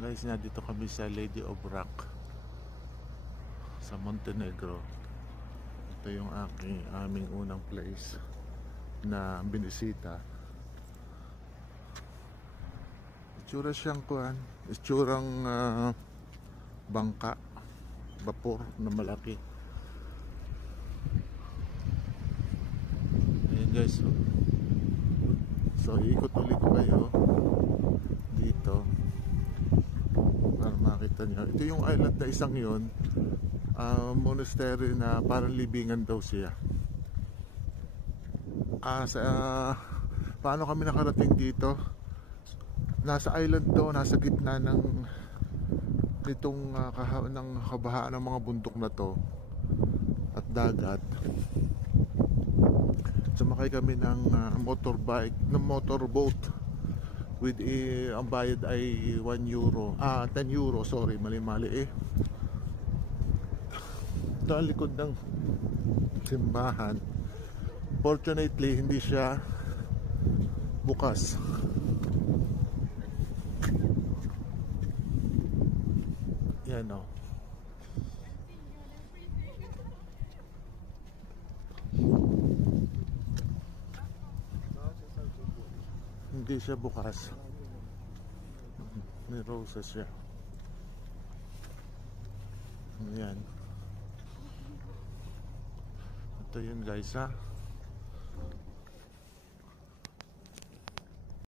Guys, dito kami sa Lady of Rock sa Montenegro. Ito yung aming unang place na binisita. Itsura siyang itsurang bangka, vapor na malaki. Ayan guys, so ikot ulit ko kayo dito para makita nyo. Ito yung island na isang yun, monastery na parang libingan daw siya. Paano kami nakarating dito? Nasa island to, nasa gitna ng nitong ng kabahaan ng mga bundok na to at dagat. Sumakay kami ng motorboat with ang bayad ay 1 euro, 10 euro, sorry, mali ito ang likod ng simbahan. Fortunately hindi siya bukas. Yan o. Hindi siya bukas. May roses siya. Ayan. Ito yun guys ha.